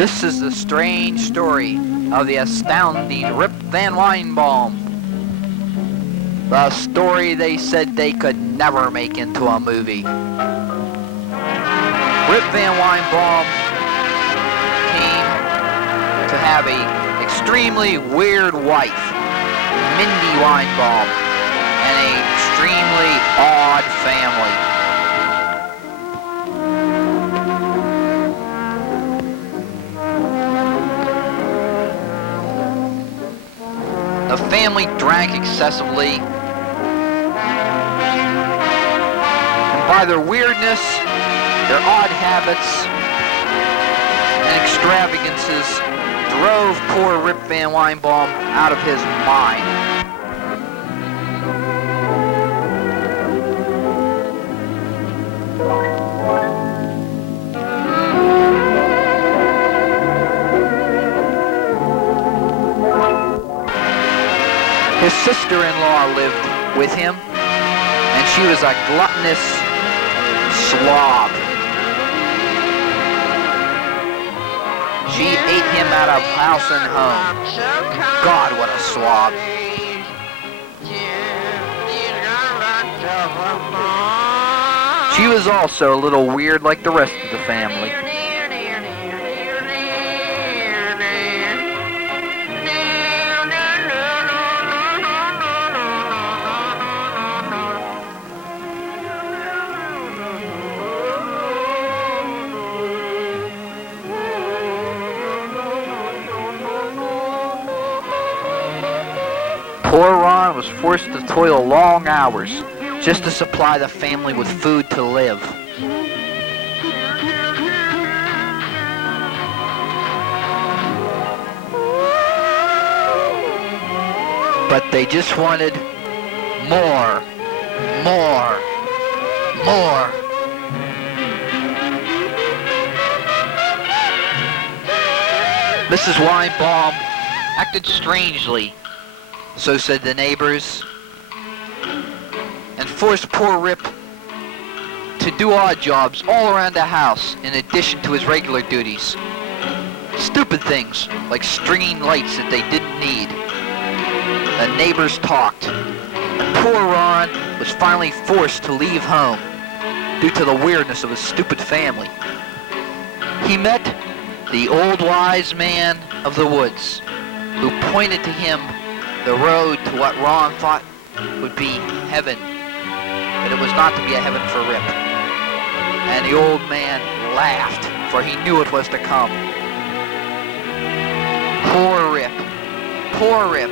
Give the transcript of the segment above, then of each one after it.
This is the strange story of the astounding Rip Van Weinbaum. The story they said they could never make into a movie. Rip Van Weinbaum came to have an extremely weird wife, Mindy Weinbaum, and an extremely odd family. The family drank excessively, and by their weirdness, their odd habits, and extravagances drove poor Rip Van Weinbaum out of his mind. His sister-in-law lived with him, and she was a gluttonous slob. She ate him out of house and home. God, what a slob. She was also a little weird like the rest of the family. Poor Ron was forced to toil long hours just to supply the family with food to live. But they just wanted more, more, more. Mrs. Weinbaum acted strangely, so said the neighbors, and forced poor Rip to do odd jobs all around the house in addition to his regular duties. Stupid things like stringing lights that they didn't need. The neighbors talked, and poor Ron was finally forced to leave home due to the weirdness of his stupid family. He met the old wise man of the woods, who pointed to him the road to what Ron thought would be heaven, but it was not to be a heaven for Rip. And the old man laughed, for he knew it was to come. Poor Rip, poor Rip.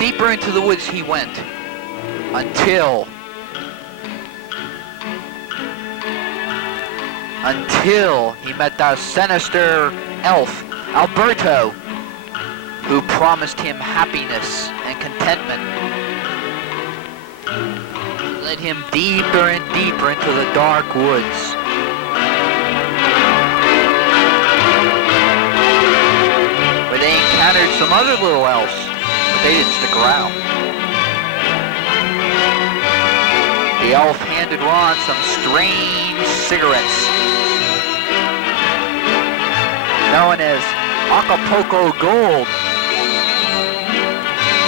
Deeper into the woods he went, until he met the sinister elf, Alberto, who promised him happiness and contentment. He led him deeper and deeper into the dark woods. Where they encountered some other little elves, but they didn't stick around. The elf handed Ron some strange cigarettes, known as Acapulco Gold.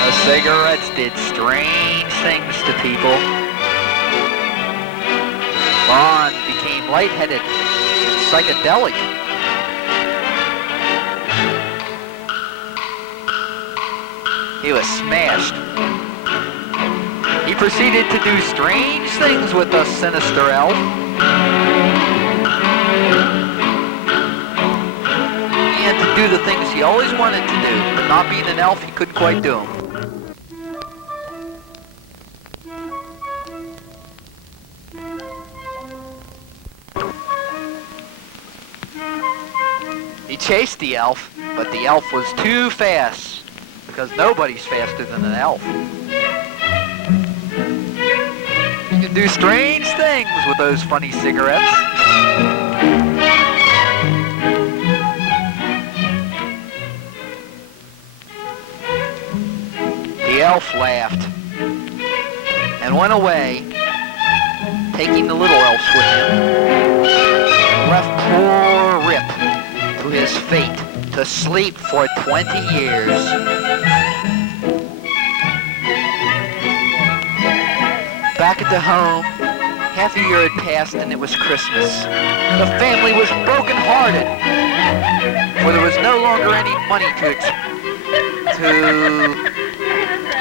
The cigarettes did strange things to people. Ron became lightheaded and psychedelic. He was smashed. He proceeded to do strange things with the sinister elf. And to do the things he always wanted to do, but not being an elf, he couldn't quite do them. He chased the elf, but the elf was too fast, because nobody's faster than an elf. You can do strange things with those funny cigarettes. The elf laughed and went away, taking the little elves with him. Left poor Rip to to his fate, to sleep for 20 years. Back at the home, half a year had passed and it was Christmas. The family was broken-hearted, for there was no longer any money to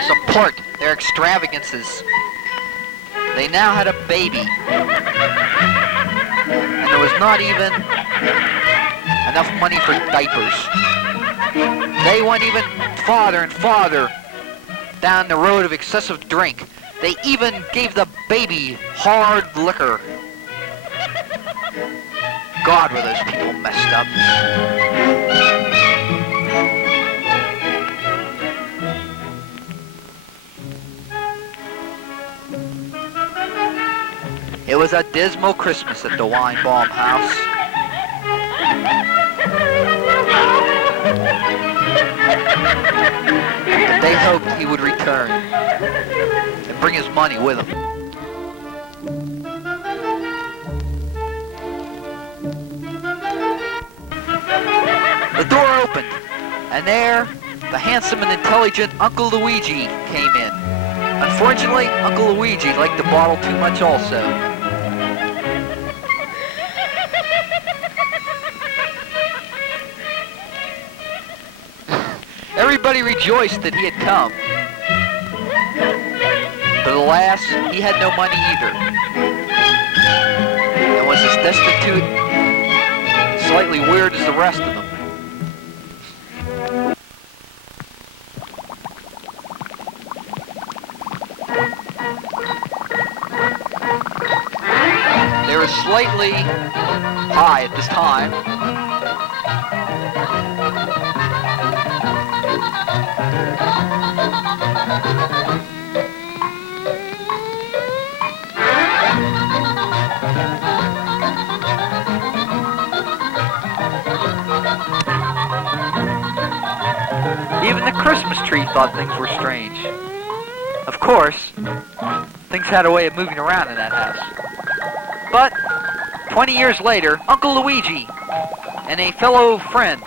support their extravagances. They now had a baby, and there was not even enough money for diapers. They went even farther and farther down the road of excessive drink. They even gave the baby hard liquor. God, were those people messed up. It was a dismal Christmas at the Weinbaum house. But they hoped he would return and bring his money with him. The door opened, and there, the handsome and intelligent Uncle Luigi came in. Unfortunately, Uncle Luigi liked the bottle too much also. Everybody rejoiced that he had come. But alas, he had no money either, and was as destitute, slightly weird as the rest of them. They were slightly high at this time. Even the Christmas tree thought things were strange. Of course, things had a way of moving around in that house. But 20 years later, Uncle Luigi and a fellow friend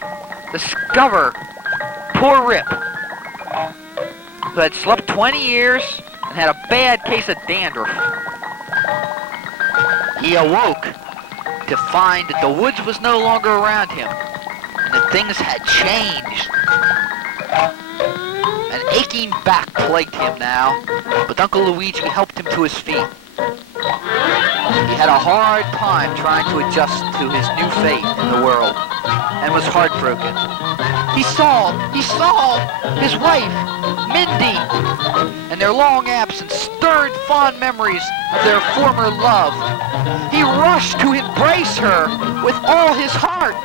discover poor Rip, who had slept 20 years and had a bad case of dandruff. He awoke to find that the woods was no longer around him, and that things had changed. An aching back plagued him now, but Uncle Luigi helped him to his feet. He had a hard time trying to adjust to his new fate in the world, and was heartbroken. He saw his wife, Mindy, and their long absence stirred fond memories of their former love. He rushed to embrace her with all his heart.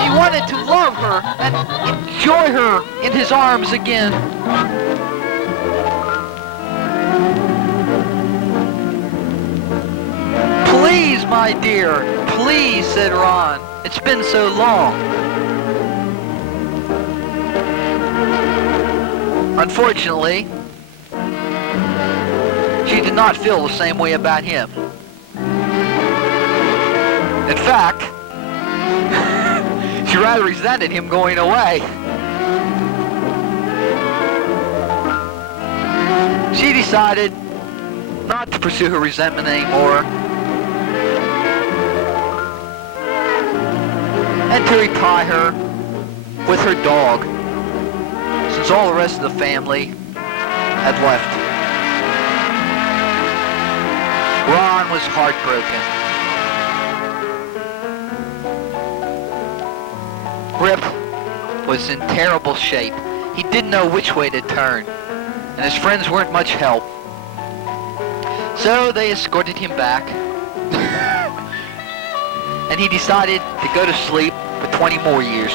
He wanted to love her and enjoy her in his arms again. "Please, my dear, please," said Ron. "It's been so long." Unfortunately, she did not feel the same way about him. In fact, she rather resented him going away. She decided not to pursue her resentment anymore, and to retire with her dog, since all the rest of the family had left. Ron was heartbroken. Rip was in terrible shape. He didn't know which way to turn, and his friends weren't much help. So they escorted him back, and he decided to go to sleep for 20 more years.